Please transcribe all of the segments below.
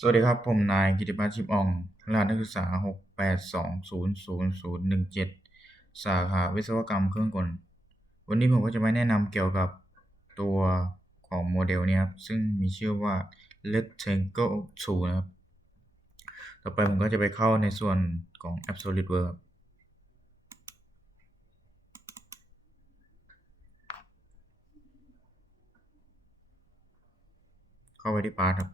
สวัสดีครับผมนายกิติพัฒน์ชิบอ่องรหัสนักศึกษา682000017สาขาวิศวกรรมเครื่องกลวันนี้ผมก็จะมาแนะนำเกี่ยวกับตัวของโมเดลนี้ครับซึ่งมีชื่อว่า Rectangle Tool นะครับต่อไปผมก็จะไปเข้าในส่วนของ App SolidWorks ครับเข้าไปที่ Part ครับ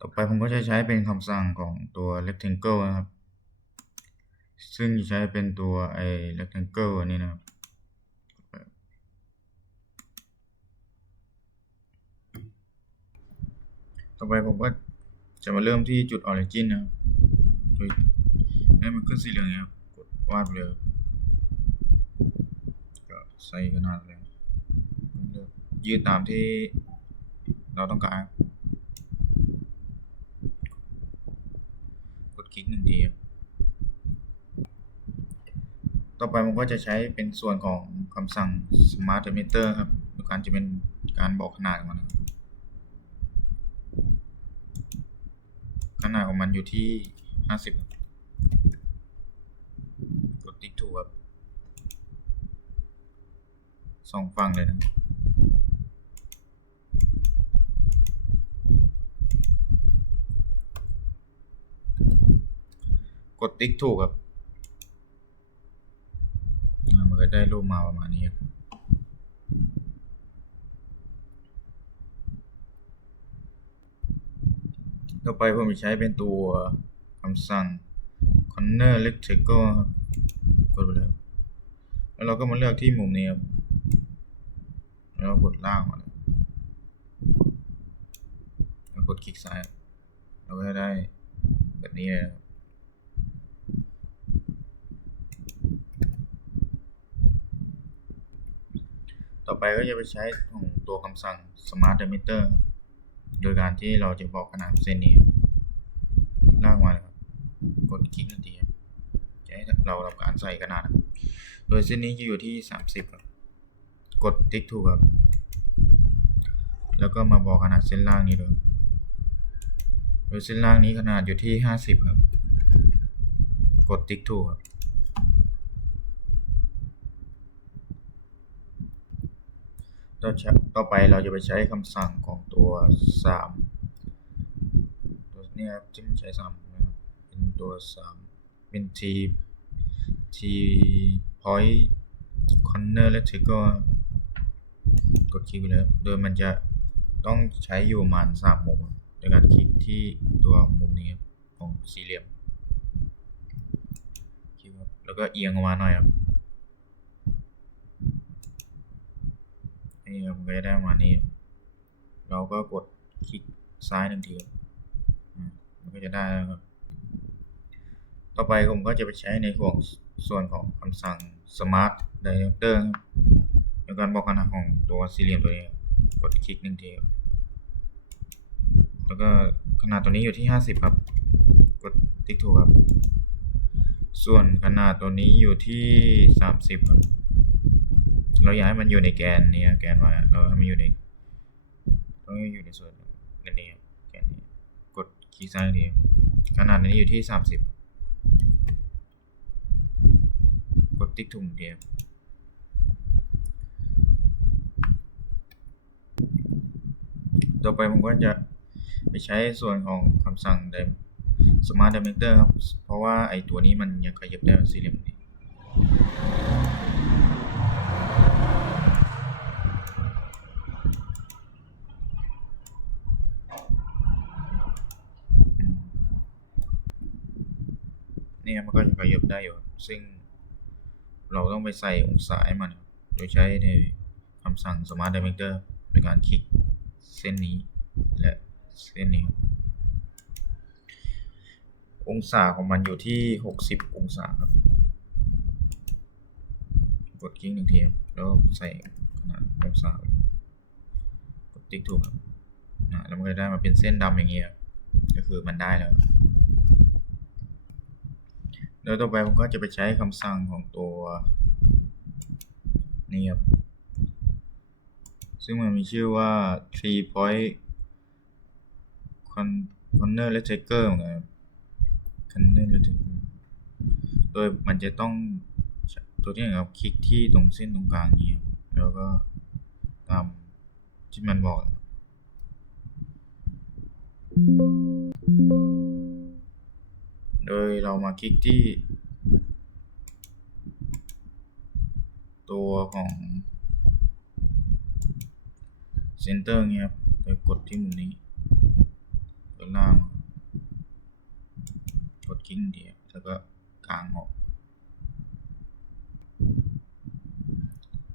ต่อไปผมก็จะใช้เป็นคำสั่งของตัว Rectangle นะครับซึ่งจะใช้เป็นตัวRectangle อันนี้นะครับต่อไปผมก็จะมาเริ่มที่จุด Origin นะครับโดยให้มันขึ้นสีเหลืองครับกดวาดไปเลยก็ใส่ขนาดเลยยืดตามที่เราต้องการกดคลิกหนึ่งทีครับต่อไปมันก็จะใช้เป็นส่วนของคำสั่ง Smart Diameter ครับโดยการจะเป็นการบอกขนาดของมันขนาดของมันอยู่ที่50กดติ๊กถูกครับสองฝั่งเลยนะกดติ๊กถูกครับมันก็ได้รูปมาประมาณนี้ครับต่อไปผมจะใช้เป็นตัวคำสั่ง Corner Rectangle ครับกดไปเลยแล้วเราก็มาเลือกที่มุมนี้ครับแล้วกดล่างมาเลยแล้วกดคลิกซ้ายเราก็จะได้แบบนี้เลยครับต่อไปก็จะไปใช้ของตัวคำสั่ง Smart Diameter ครับโดยการที่เราจะบอกขนาดเส้นนี้ลากมาเลยครับกดคลิกทันทีครับจะให้เราทำการใส่ขนาดโดยเส้นนี้จะอยู่ที่30ครับกดติ๊กถูกครับแล้วก็มาบอกขนาดเส้นล่างนี้ด้วยโดยเส้นล่างนี้ขนาดอยู่ที่50ครับกดติ๊กถูกครับต่อไปเราจะไปใช้คำสั่งของตัว3ตัวนี้ครับที่มันใช้3นะครับเป็นตัว3เป็น T point corner rectangle กดคลิกไปเลยโดยมันจะต้องใช้อยู่ประมาณ3มุมในการคลิกที่ตัวมุมนี้ของสี่เหลี่ยมคลิกครับแล้วก็เอียงออกมาหน่อยครับนี่ครับมันก็จะได้ประมาณนี้เราก็กดคลิกซ้ายหนึ่งทีครับมันก็จะได้แล้วครับต่อไปผมก็จะไปใช้ในส่วนของคำสั่ง Smart Diameter ในการบอกขนาดของตัวสี่เหลี่ยมตัวนี้กดคลิกหนึ่งทีแล้วก็ขนาดตัวนี้อยู่ที่50ครับกดติ๊กถูกครับส่วนขนาดตัวนี้อยู่ที่30ครับเราอยากให้มันอยู่ในแกนนี้แกน y เราให้มันอยู่ในต้องอยู่ในส่วนนี้แกนนี้กดคลิกซ้ายทีขนาดนี้อยู่ที่30กดติ๊กถูกเดียวต่อไปผมก็จะไปใช้ส่วนของคำสั่ง Smart Diameter ครับเพราะว่าไอตัวนี้มันยังขยับได้สี่เหลี่ยมนี้นี่มันก็จะขยับได้อยู่ซึ่งเราต้องไปใส่องศาให้มันโดยใช้ในคำสั่ง Smart Diameter ในการคลิกเส้นนี้และเส้นนี้องศาของมันอยู่ที่60องศาครับกดคลิกหนึ่งทีแล้วใส่ขนาดองศากดติ๊กถูกครับแล้วมันก็ได้มาเป็นเส้นดำอย่างเงี้ยก็คือมันได้แล้วต่อไปผมก็จะไปใช้คำสั่งของตัวนี่ครับ ซึ่งมันมีชื่อว่า 3 point corner retake เหมือนกัน corner retake โดยมันจะต้องตัวที่1ครับคลิกที่ตรงเส้นตรงกลางนี้แล้วก็ตามที่มันบอกโดยเรามาคลิกที่ตัวของเซนเตอร์เงี้ยครับโดยกดที่มุมนี้ด้านล่างกดคลิกเดียวแล้วก็กางออก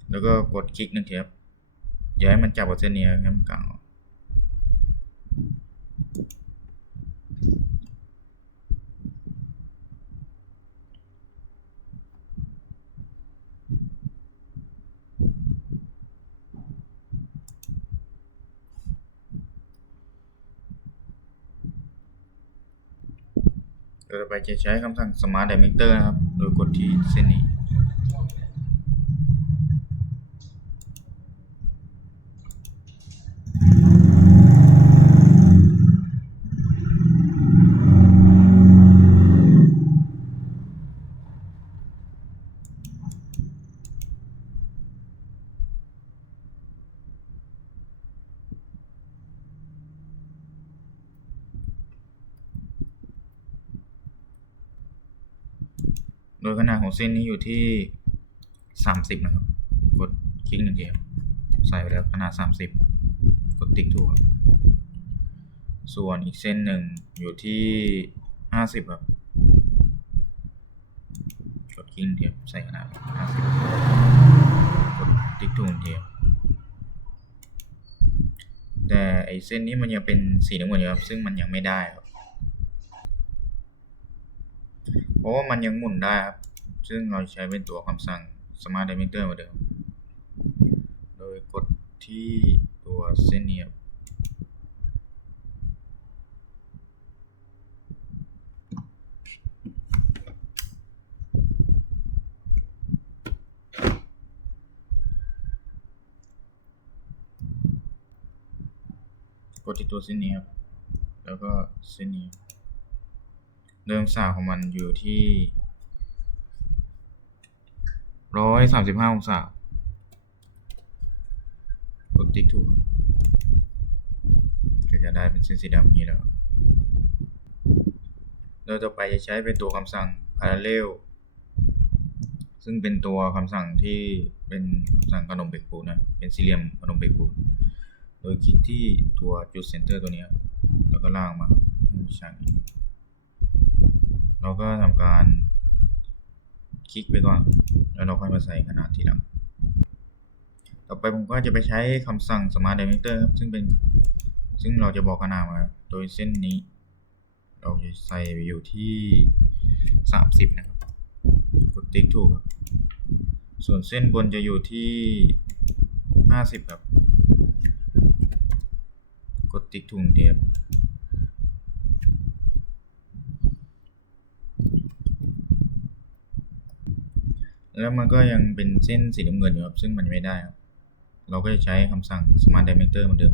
แล้วก็กดคลิก1ทีครับอย่าให้มันจับกับเส้นนี้ให้มันกางออกต่อไปจะใช้คำสั่ง Smart Diameter นะครับโดยกดที่เส้นนี้โดยขนาดของเส้นนี้อยู่ที่30นะครับกดคลิก1ทีใส่ไปแล้วขนาด30กดติ๊กถูกครับส่วนอีกเส้นหนึ่งอยู่ที่50ครับกดคลิก1ทีใส่ขนาด50กดติ๊กถูก1ทีแต่ไอเส้นนี้มันยังเป็นสีน้ำเงินอยู่ครับซึ่งมันยังไม่ได้ครับเพราะว่ามันยังหมุนได้ครับซึ่งเราใช้เป็นตัวคำสั่ง Smart Diameter เหมือนเดิมโดยกดที่ตัวเส้นนี้ครับกดที่ตัวเส้นนี้ครับแล้วก็เส้นนี้โดยองศาของมันอยู่ที่135องศากดติ๊กถูกก็จะได้เป็นเส้นสีดำนี้แล้วโดยต่อไปจะใช้เป็นตัวคำสั่ง Parallel ซึ่งเป็นตัวคำสั่งที่เป็นคำสั่งขนมเบกปูนนะเป็นสี่เหลี่ยมขนมเบกปูนโดยคลิกที่ตัวจุดเซนเตอร์ตัวนี้แล้วก็ลากมาใช่เราก็ทำการคลิกไปก่อนแล้วเราค่อยมาใส่ขนาดทีหลังต่อไปผมก็จะไปใช้คำสั่ง Smart Diameter ซึ่งเราจะบอกขนาดมาโดยเส้นนี้เราจะใส่อยู่ที่30นะครับกดติ๊กถูกครับส่วนเส้นบนจะอยู่ที่50ครับกดติ๊กถูกเดียวแล้วมันก็ยังเป็นเส้นสีน้ำเงินอยู่ครับซึ่งมันไม่ได้ครับเราก็จะใช้คำสั่ง Smart Diameter เหมือนเดิม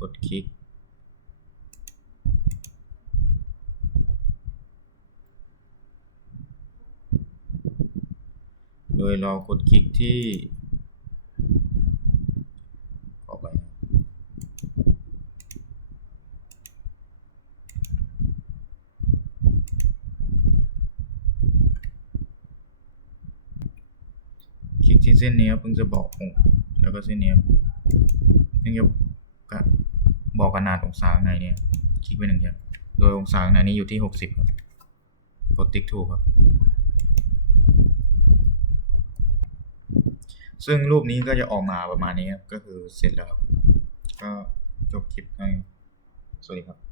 กดคลิกโดยเรากดคลิกที่ออกไปคลิกที่เส้นนี้เพิ่งจะบอกแล้วก็เส้นนี้เพิ่งจะบอกขนาดองศาข้างในเนี่ยคลิกไป1ทีโดยองศาข้างในนี้อยู่ที่60ครับกดติ๊กถูกครับซึ่งรูปนี้ก็จะออกมาประมาณนี้ครับก็คือเสร็จแล้วก็จบคลิปแล้วสวัสดีครับ